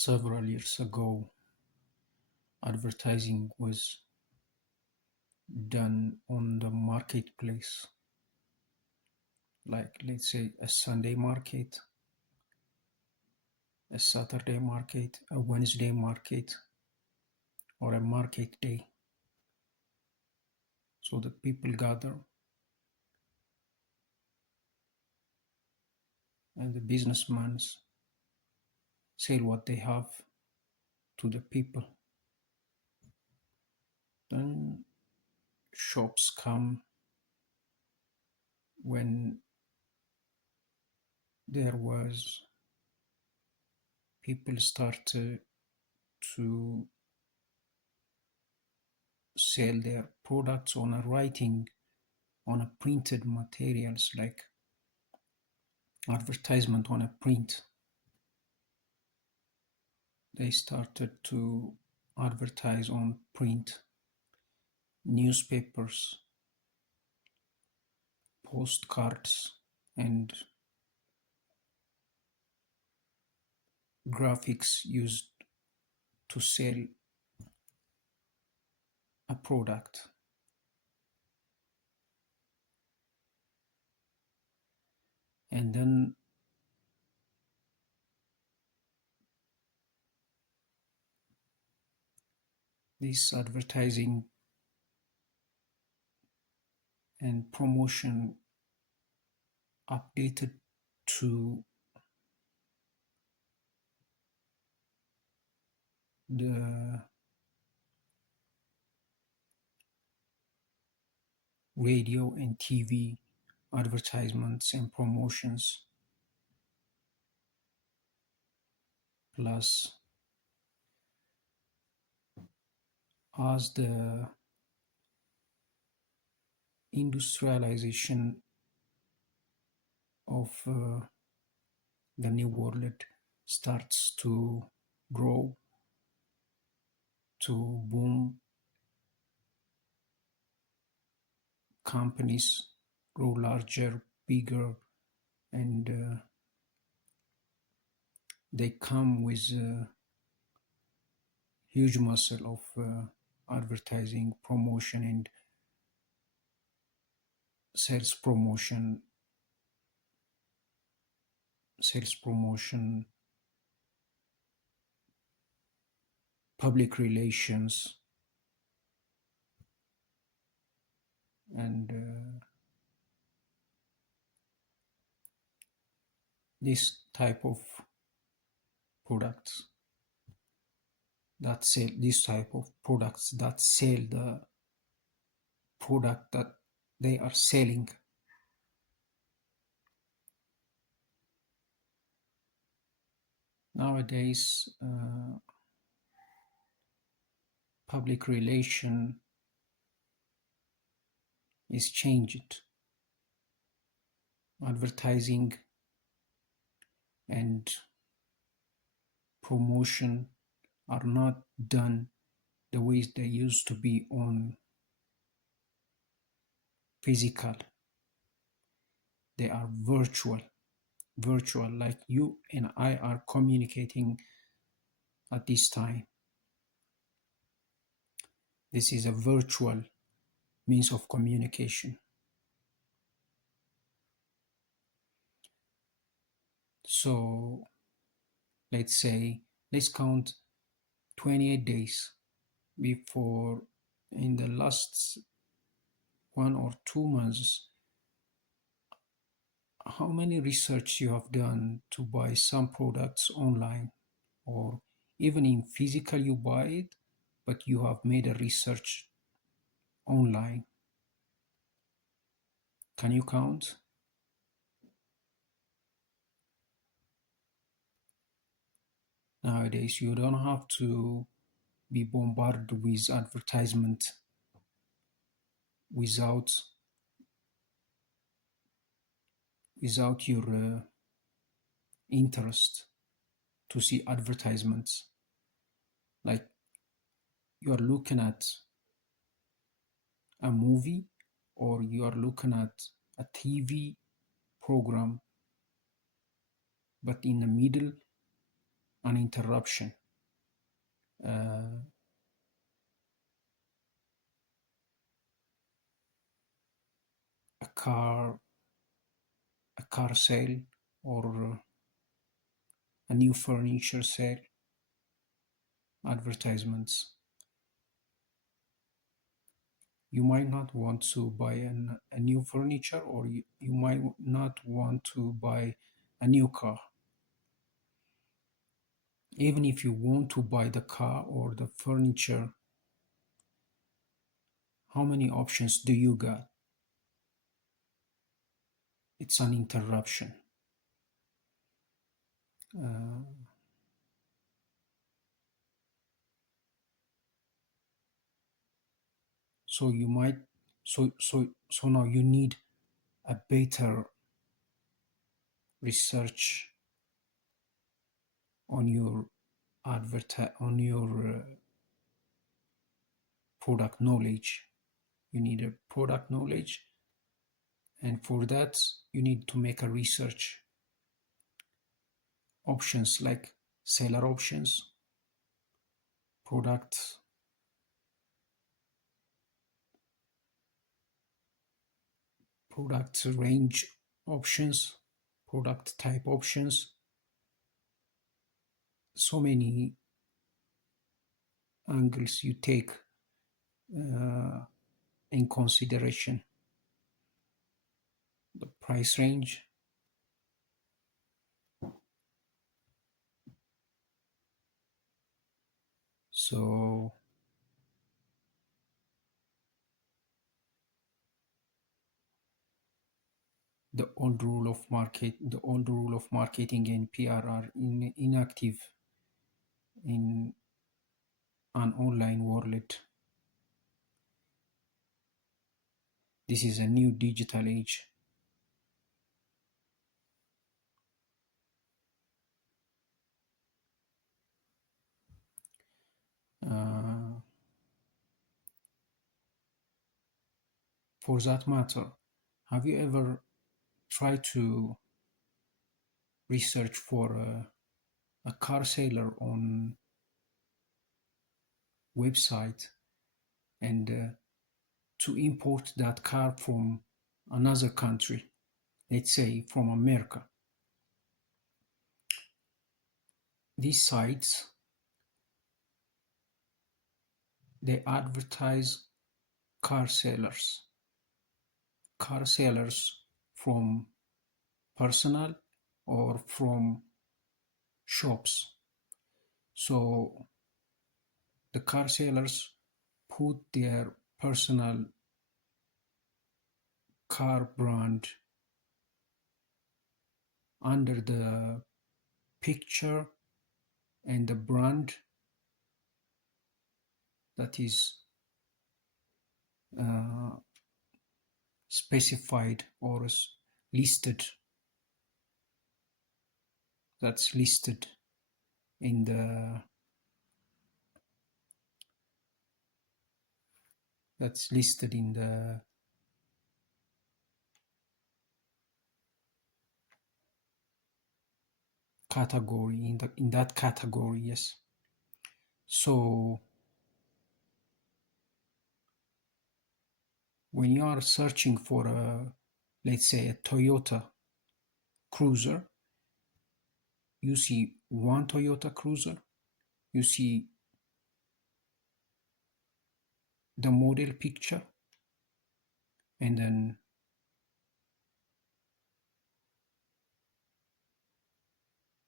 Several years ago, advertising was done on the marketplace, like let's say a Sunday market, a Saturday market, a Wednesday market, or a market day. So the people gather and the businessmen sell what they have to the people. Then shops come when there was people started to sell their products on a writing on a printed materials, like advertisement on a print. They started to advertise on print, newspapers, postcards, and graphics used to sell a product. And then this advertising and promotion updated to the radio and TV advertisements and promotions, plus as the industrialization of the new world starts to grow, to boom, companies grow larger, bigger, and they come with huge muscle of advertising, promotion, and sales promotion, public relations, and this type of products that sell the product that they are selling. Nowadays, public relation is changed. Advertising and promotion are not done the way they used to be on physical. They are virtual, like you and I are communicating at this time. This is a virtual means of communication. So let's count 28 days before, in the last 1 or 2 months, how many research you have done to buy some products online, or even in physical you buy it, but you have made a research online. Can you count? Nowadays, you don't have to be bombarded with advertisement without your interest to see advertisements. Like you are looking at a movie, or you are looking at a TV program, but in the middle an interruption. A car sale, or a new furniture sale, advertisements. You might not want to buy a new furniture, or you might not want to buy a new car. Even if you want to buy the car or the furniture, how many options do you got? It's an interruption. Uh, so you might so now you need a better research on your product knowledge. You need a product knowledge, and for that you need to make a research. Options like seller options, product range options, product type options. So many angles you take in consideration. The price range, so the old rule of marketing and PR are inactive in an online world. This is a new digital age. For that matter, have you ever tried to research for a car seller on website, and to import that car from another country, let's say from America? These sites, they advertise car sellers from personal or from shops. So the car sellers put their personal car brand under the picture and the brand that is specified or listed, that's listed in the category, in that category. Yes. So when you are searching for let's say a Toyota Cruiser, you see one Toyota Cruiser, you see the model picture, and then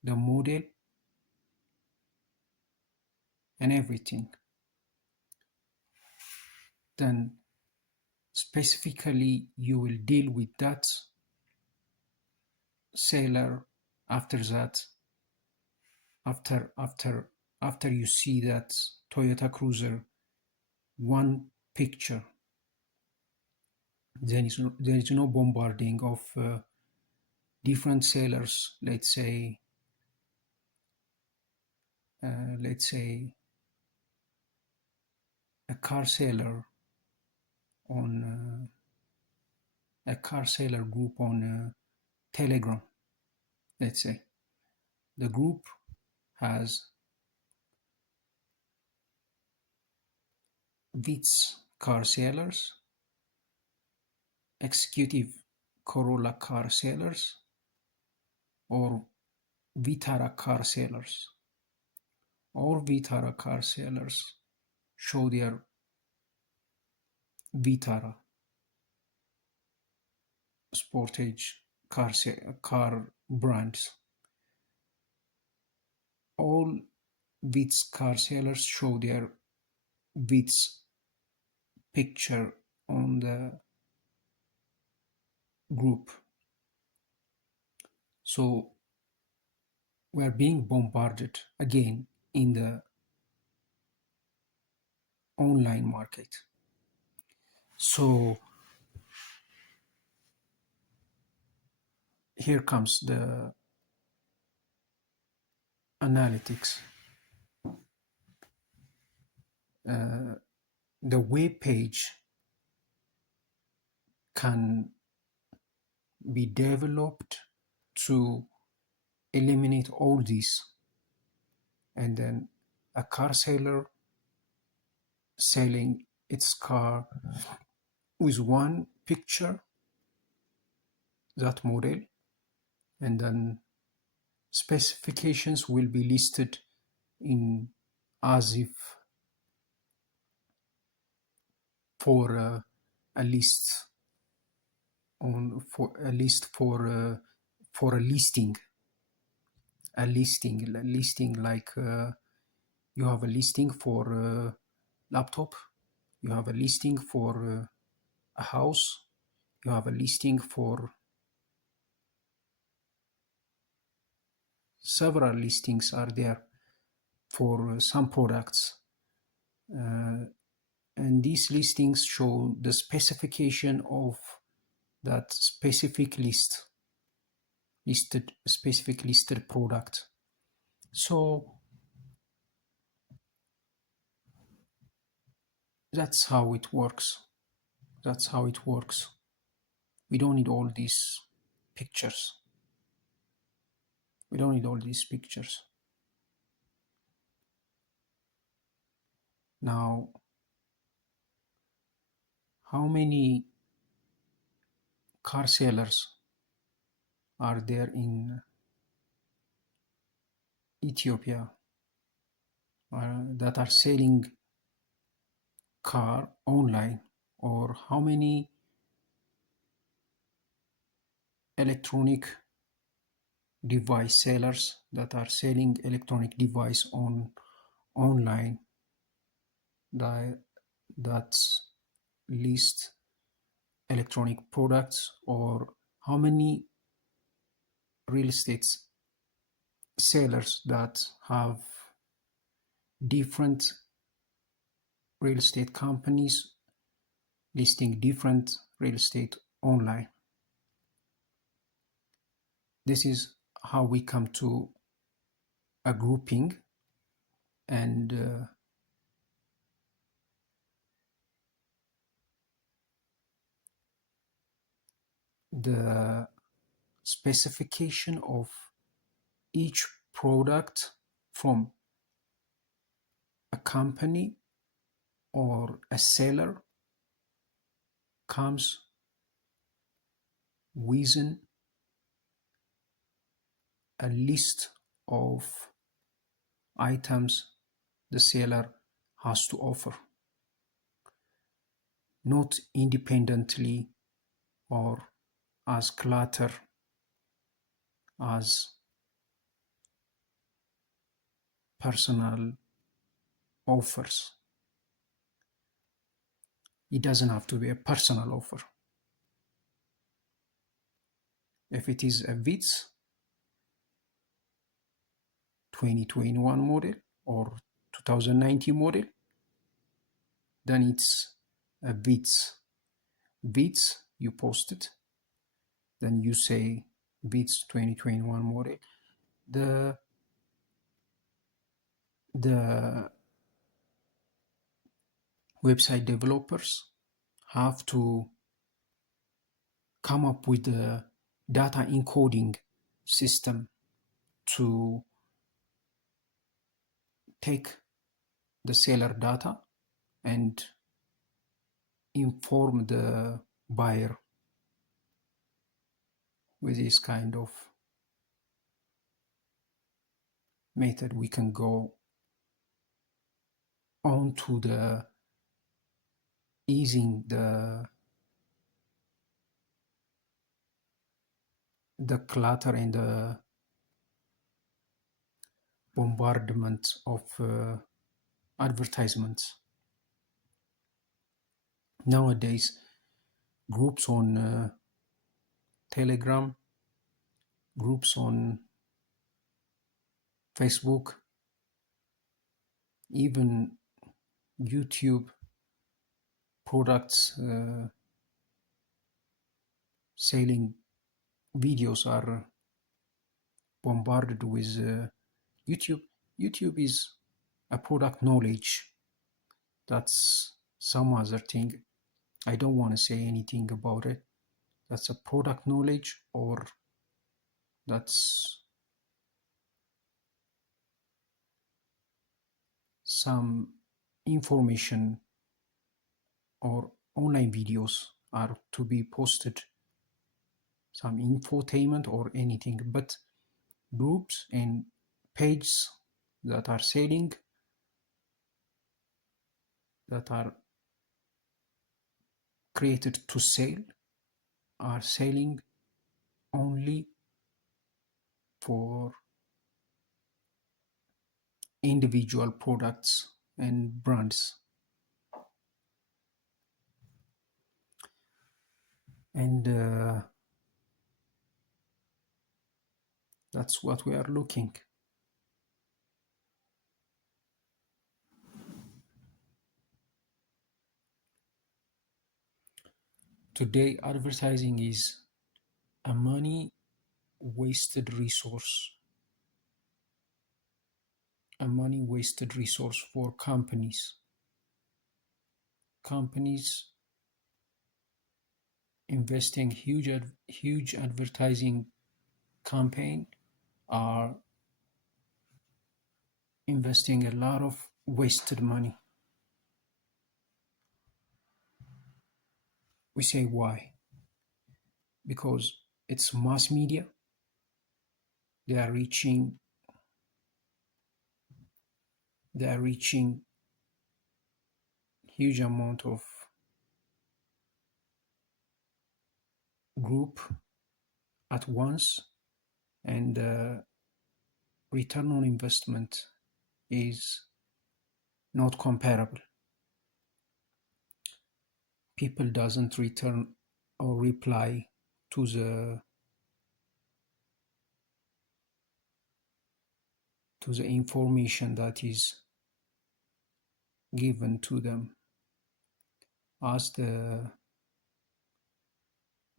the model and everything. Then specifically you will deal with that seller after that, after you see that Toyota Cruiser one picture. There is no bombarding of different sellers. Let's say a car seller on a car seller group on Telegram. Let's say the group has Vitz car sellers, executive Corolla car sellers, or Vitara car sellers. All Vitara car sellers show their Vitara Sportage car brands. All Vitz car sellers show their Vitz picture on the group. So we are being bombarded again in the online market. So here comes the analytics. The web page can be developed to eliminate all these, and then a car seller selling its car with one picture, that model, and then specifications will be listed in as if for a list on for a list for a listing like you have a listing for a laptop, you have a listing for a house, you have a listing for several listings are there for some products, and these listings show the specification of that specific listed product. So that's how it works. We don't need all these pictures. Now, how many car sellers are there in Ethiopia that are selling car online, or how many electronic device sellers that are selling electronic device online that list electronic products, or how many real estate sellers that have different real estate companies listing different real estate online. This is how we come to a grouping, and the specification of each product from a company or a seller comes within a list of items the seller has to offer, not independently or as clutter as personal offers. It doesn't have to be a personal offer. If it is a Vitz 2021 model or 2019 model, then it's a Vitz. Vitz, you post it, then you say Vitz 2021 model. The website developers have to come up with a data encoding system to take the seller data and inform the buyer with this kind of method. We can go on to the easing the clutter and the bombardment of advertisements. Nowadays, groups on Telegram, groups on Facebook, even YouTube products selling videos are bombarded with YouTube. YouTube is a product knowledge. That's some other thing. I don't want to say anything about it. That's a product knowledge, or that's some information, or online videos are to be posted, some infotainment or anything. But groups and pages that are selling, that are created to sell, are selling only for individual products and brands. And that's what we are looking. Today, advertising is a money wasted resource, a money wasted resource for companies. Companies investing huge advertising campaign are investing a lot of wasted money. We say why? Because it's mass media. They are reaching huge amount of group at once, and return on investment is not comparable. People doesn't return or reply to the information that is given to them, as the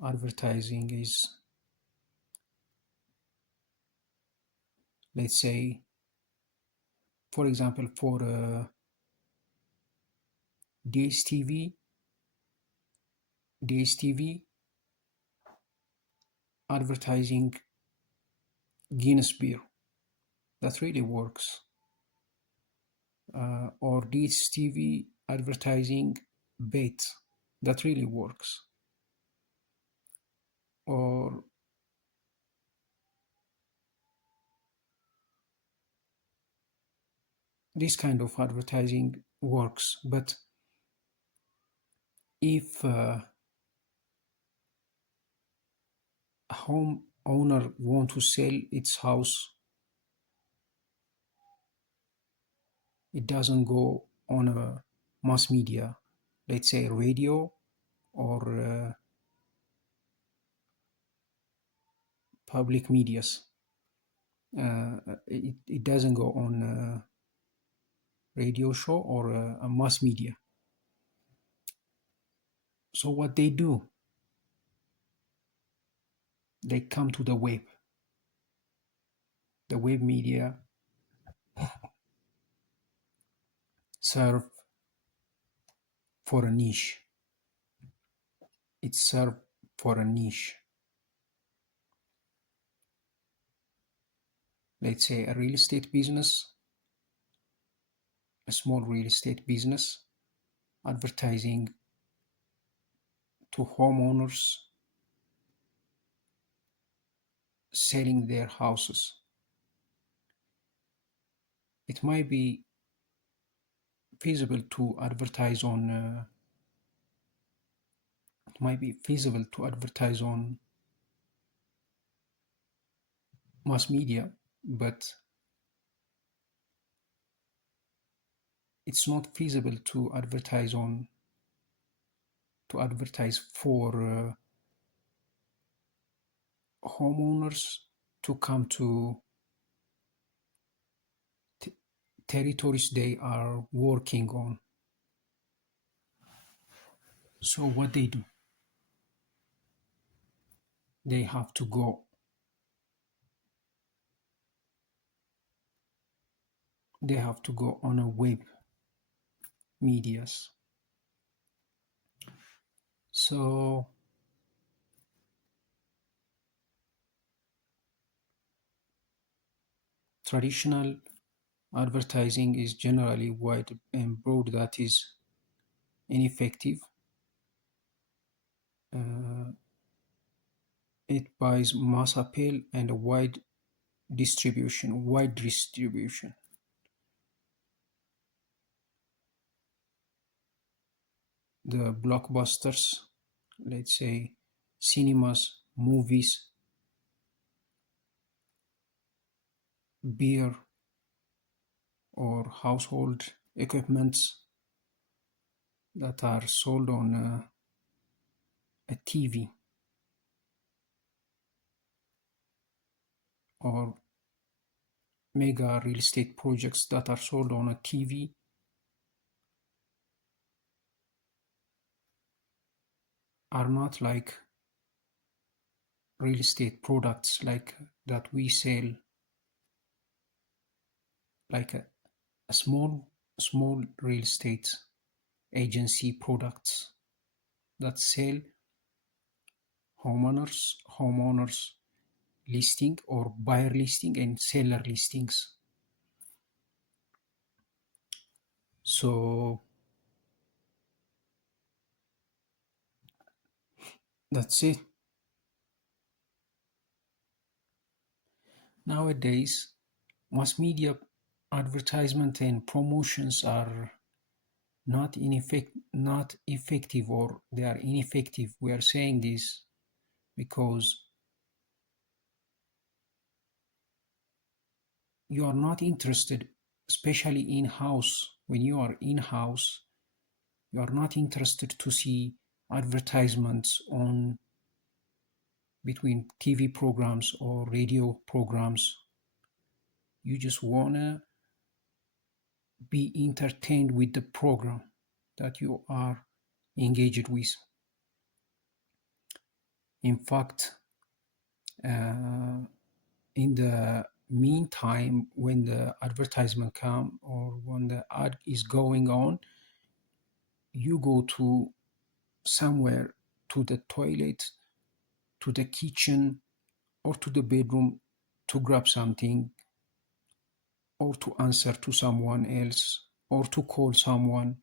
advertising is, let's say, for example, for DSTV advertising Guinness beer, that really works. Or DSTV advertising bait, that really works. Or this kind of advertising works. But if a home owner wants to sell its house, it doesn't go on a mass media, let's say radio or public medias. It doesn't go on a radio show or a mass media. So what they do, they come to the web. The web media serve for a niche. It served for a niche. Let's say a real estate business a small real estate business advertising to homeowners selling their houses. It might be feasible to advertise on mass media, but it's not feasible to advertise for homeowners to come to territories they are working on. So what they do, they have to go on a web medias. So traditional advertising is generally wide and broad, that is ineffective. It buys mass appeal and a wide distribution. The blockbusters, let's say cinemas, movies, beer, or household equipments that are sold on a TV, or mega real estate projects that are sold on a TV are not like real estate products like that we sell, like a small real estate agency products that sell homeowners listing or buyer listing and seller listings. So that's it. Nowadays, mass media advertisement and promotions are not effective, or they are ineffective. We are saying this because you are not interested, especially in house. When you are in house, you are not interested to see advertisements on between TV programs or radio programs. You just wanna be entertained with the program that you are engaged with. In fact, in the meantime, when the advertisement come or when the ad is going on, you go to somewhere, to the toilet, to the kitchen, or to the bedroom to grab something, or to answer to someone else, or to call someone,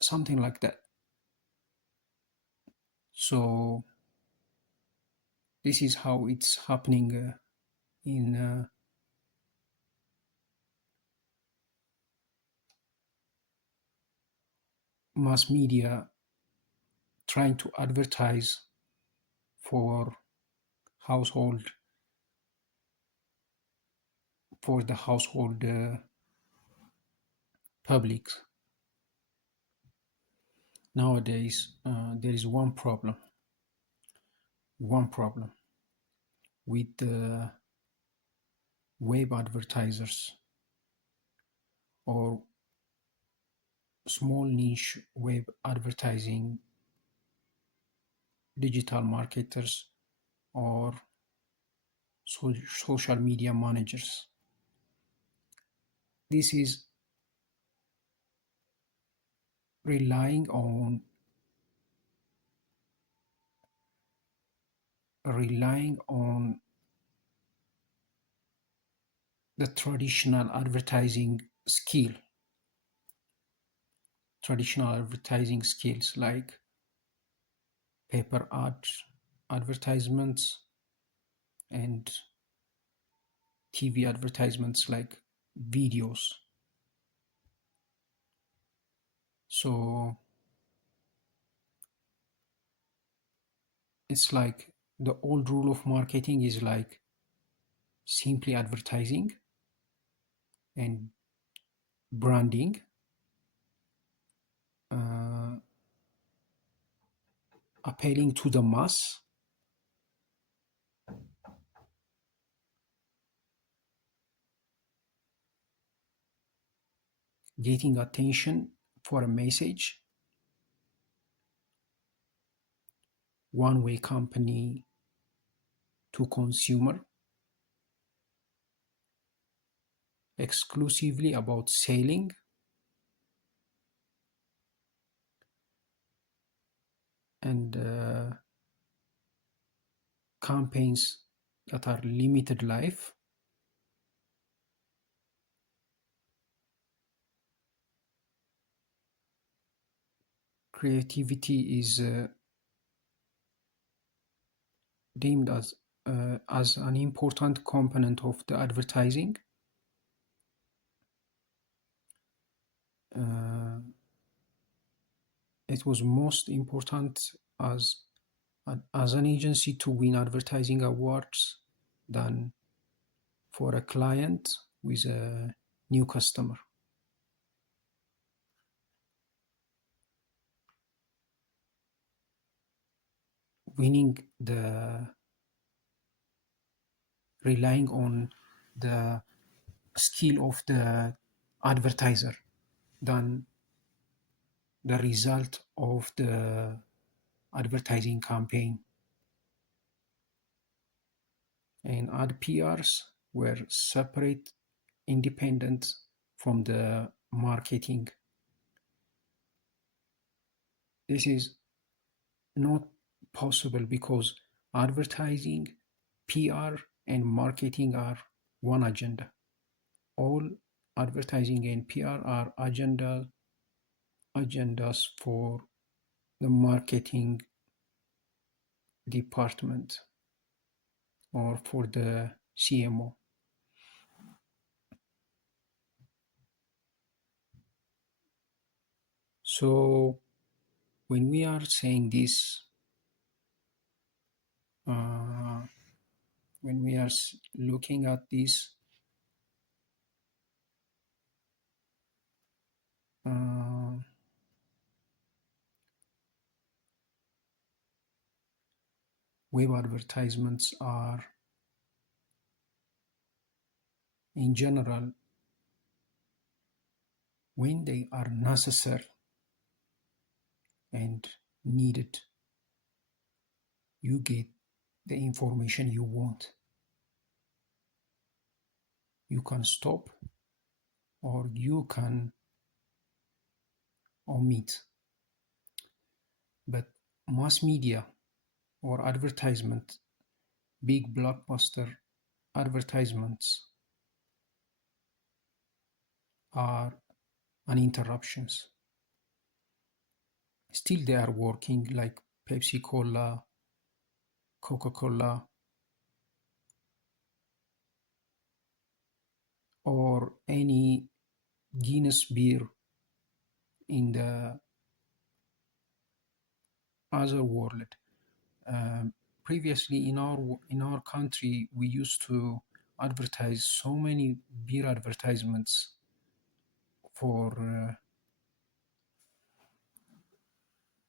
something like that. So this is how it's happening in mass media, trying to advertise for household for the household public. Nowadays, there is one problem with the web advertisers or small niche web advertising digital marketers or social media managers. This is relying on the traditional advertising skill. traditional advertising skills like paper advertisements and TV advertisements like videos. So it's like the old rule of marketing is like simply advertising and branding, uh, appealing to the mass, getting attention for a message, one-way company to consumer, exclusively about selling, and campaigns that are limited life, creativity is deemed as an important component of the advertising. Uh, it was most important as as an agency to win advertising awards than for a client with a new customer. Winning the relying on the skill of the advertiser than the result of the advertising campaign. And ad PRs were separate, independent from the marketing. This is not possible because advertising, PR, and marketing are one agenda. All advertising and PR are agendas for the marketing department or for the CMO. So when we are saying this, when we are looking at this, web advertisements are, in general, when they are necessary and needed, you get the information you want. You can stop or you can omit. But mass media or advertisement, big blockbuster advertisements are an interruptions. Still they are working like Pepsi Cola, Coca-Cola, or any Guinness beer in the other world. Previously in our country, we used to advertise so many beer advertisements for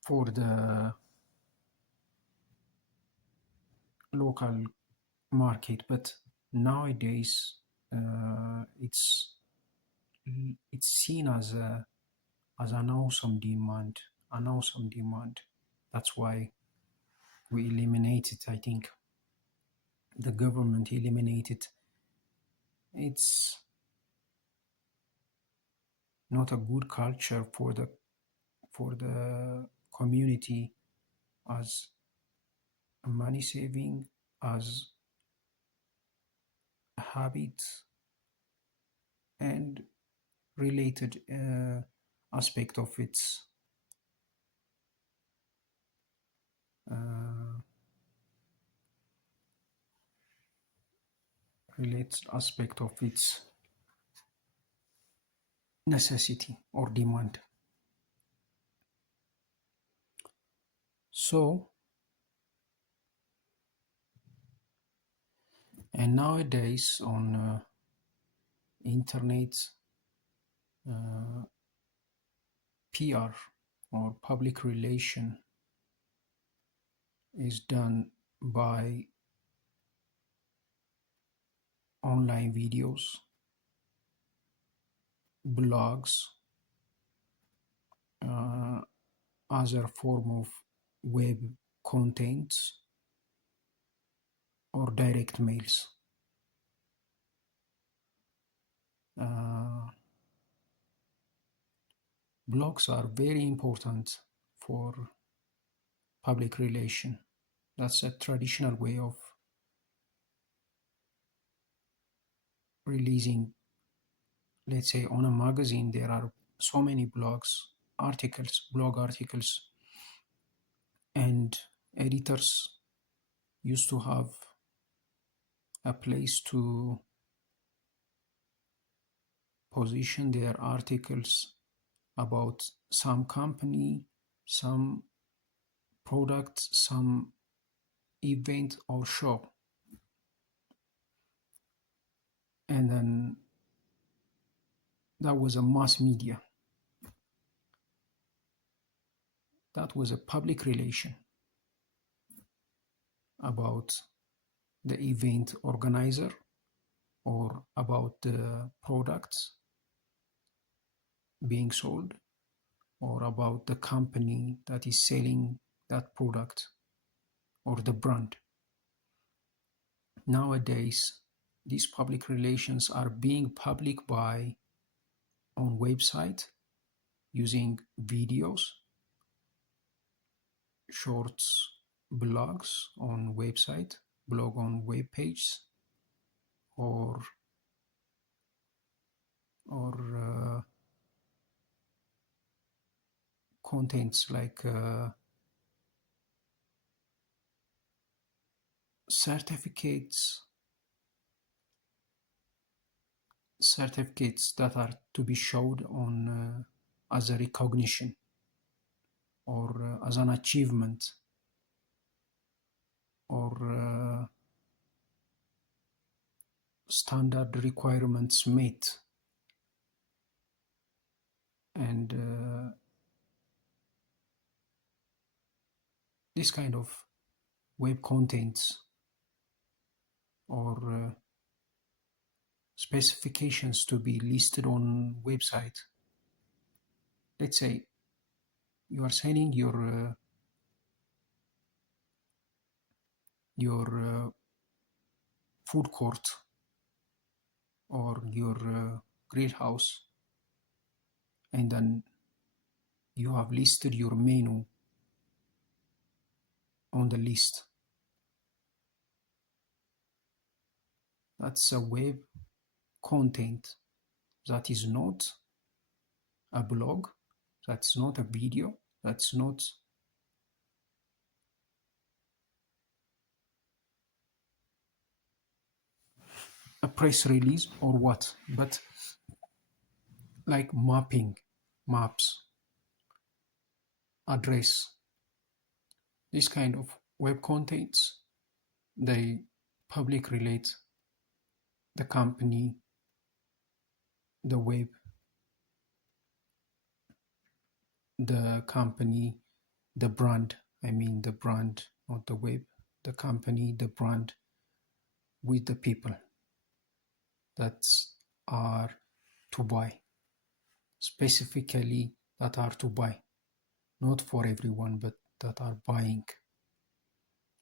the local market, but nowadays it's seen as an awesome demand, That's why we eliminated. I think the government eliminated. It's not a good culture for the community as money saving, as a habit, and related aspect of its necessity or demand. So, and nowadays on internet, PR or public relation is done by online videos, blogs, other form of web contents, or direct mails. Blogs are very important for public relation. That's a traditional way of releasing. Let's say on a magazine there are so many blog articles, and editors used to have a place to position their articles about some company, some product, some event or show. And then that was a mass media. That was a public relation about the event organizer or about the products being sold or about the company that is selling that product or the brand. Nowadays, these public relations are being public by on website using videos, shorts, blogs on website, blog on web pages, or contents like certificates that are to be showed on as a recognition or as an achievement or standard requirements met. And this kind of web contents or specifications to be listed on website. Let's say you are selling your food court or your grill house, and then you have listed your menu on the list. That's a web content. That is not a blog, that's not a video, that's not a press release or what, but like maps, address, this kind of web contents, they public relate the company, the web, the company, the brand, I mean the brand, not the web, the company, the brand, with the people that are to buy, specifically that are to buy, not for everyone, but that are buying.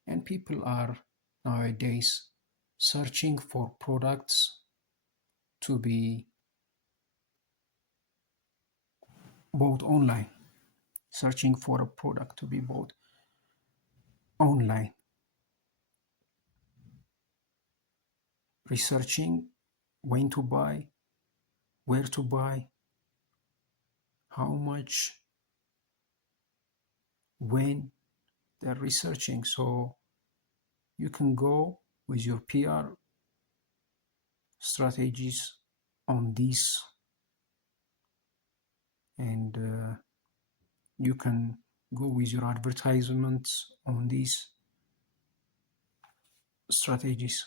And people are nowadays searching for products to be bought online, searching for a product to be bought online, researching when to buy, where to buy, how much, when they're researching. So you can go with your PR strategies on this, and you can go with your advertisements on these strategies.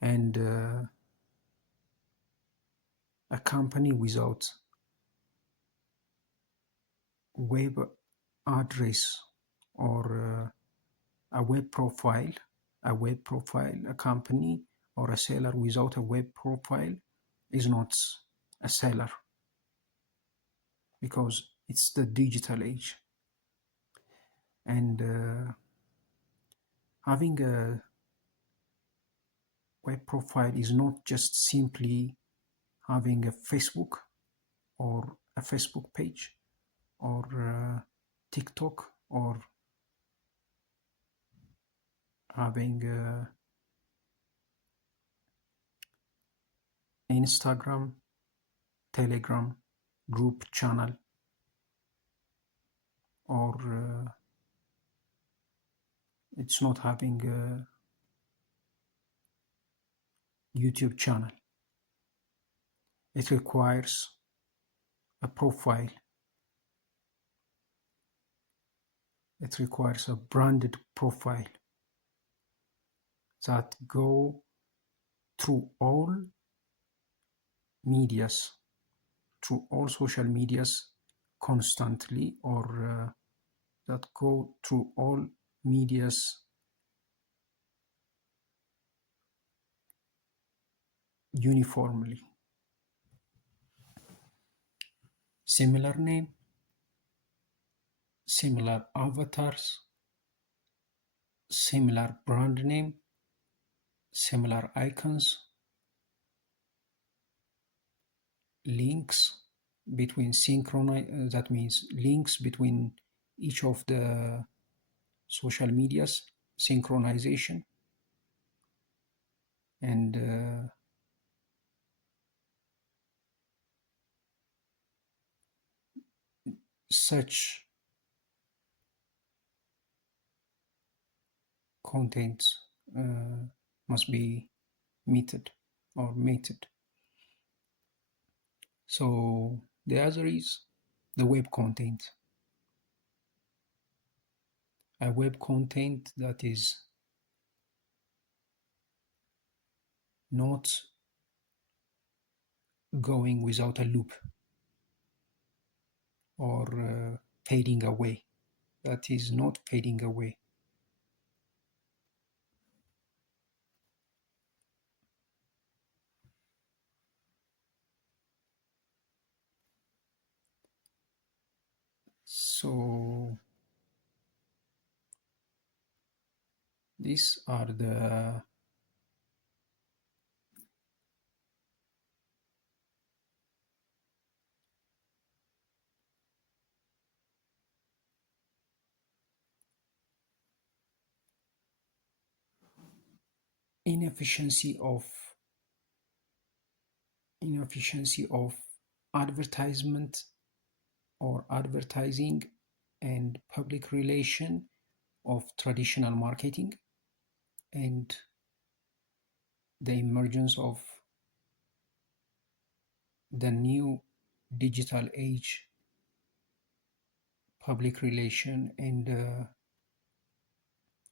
And a company without web address or a web profile, a company or a seller without a web profile is not a seller, because it's the digital age. And having a web profile is not just simply having a Facebook or a Facebook page or TikTok, or having Instagram, Telegram group channel, or it's not having a YouTube channel. It requires a profile. It requires a branded profile that go through all medias, through all social medias constantly, or that go through all medias uniformly. Similar name, similar avatars, similar brand name, similar icons, links between that means links between each of the social medias, synchronization, and such contents must be meted or mated. So the other is the web content. A web content that is not going without a loop or fading away. That is not fading away. So these are the inefficiency of advertisement or advertising and public relation of traditional marketing, and the emergence of the new digital age public relation and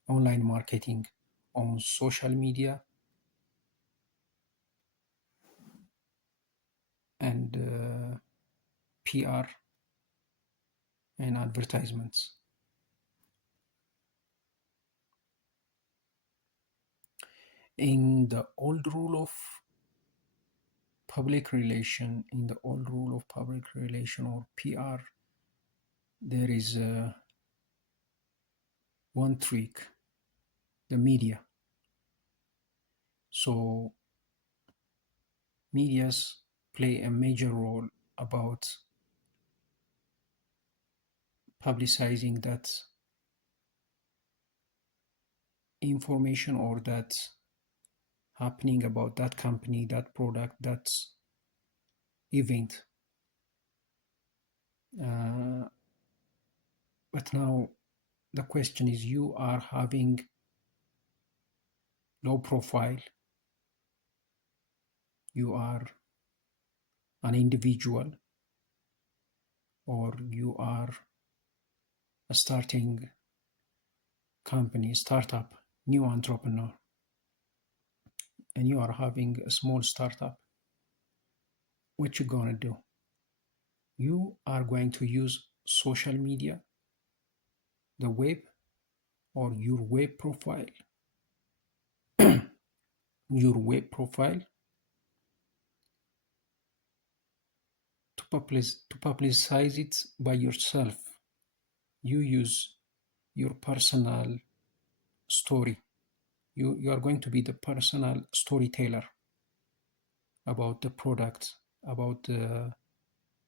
online marketing on social media and PR and advertisements. In the old rule of public relation, or PR, there is one trick: the media. So medias play a major role about publicizing that information or that happening about that company, that product, that event. But now the question is, you are having low profile, you are an individual, or you are a starting company, startup, new entrepreneur, and you are having a small startup. What you gonna do? You are going to use social media, the web, or your web profile, your web profile to publicize it by yourself. You use your personal story. You are going to be the personal storyteller about the product, about the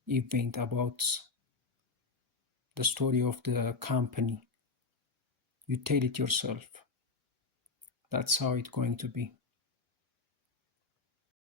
event, about the story of the company. You tell it yourself. That's how it's going to be.